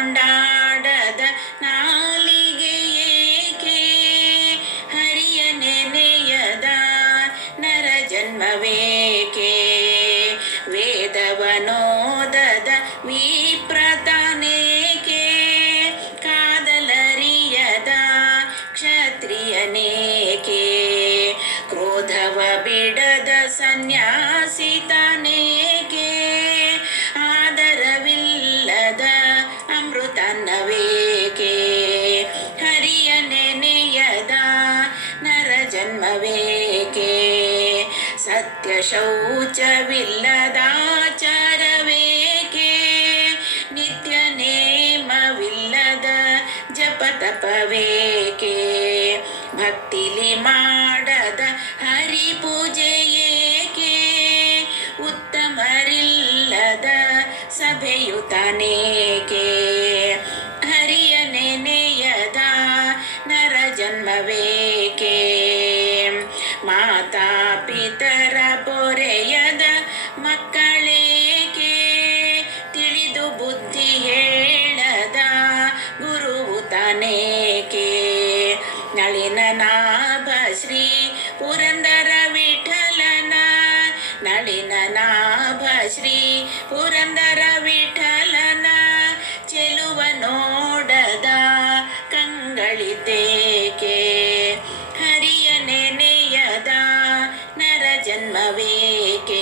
ಕೊಂಡಾಡದ ನಾಲಿಗೆ ಏಕೆ? ಹರಿಯ ನೆನೆಯದ ನರ ಜನ್ಮವೇಕೆ? ವೇದವನೋದದ ವಿಪ್ರತನೇಕೆ ಕಾದಲರಿಯದ ಕ್ಷತ್ರಿಯನೇಕೆ ಕ್ರೋಧವ ಬಿಡದ ಸನ್ಯಾಸಿತನೇ ಅಮೃತನ್ನವೇಕೆ ಹರಿಯ ನೆನೆಯದ ನರ ಜನ್ಮವೇಕೆ ಸತ್ಯ ಶೌಚವಿಲ್ಲದಾಚಾರವೇಕೆ ನಿತ್ಯ ನೇಮವಿಲ್ಲದ ಜಪ ತಪವೇಕೆ ಭಕ್ತಿಲಿ ಮಾಡದ ಹರಿ ಪೂಜೆಯೇಕೆ ಉತ್ತಮರಿಲ್ಲದ ಸಭೆಯುತನೇಕೆ ಹರಿಯ ಜನ್ಮವೇಕೆ? ಮಾತಾ ಪಿತರ ಪೊರೆಯದ ಮಕ್ಕಳೇಕೆ? ತಿಳಿದು ಬುದ್ಧಿ ಹೇಳದ ಗುರು ತನೇಕೆ ನಳಿನ ನಾಭ ಶ್ರೀ ಪುರಂದರ ವಿಠಲನ, ನಳಿನ ನಾಭ ಶ್ರೀ ಪುರಂದರ ವಿಠಲನ ಜನ್ಮವೇಕೆ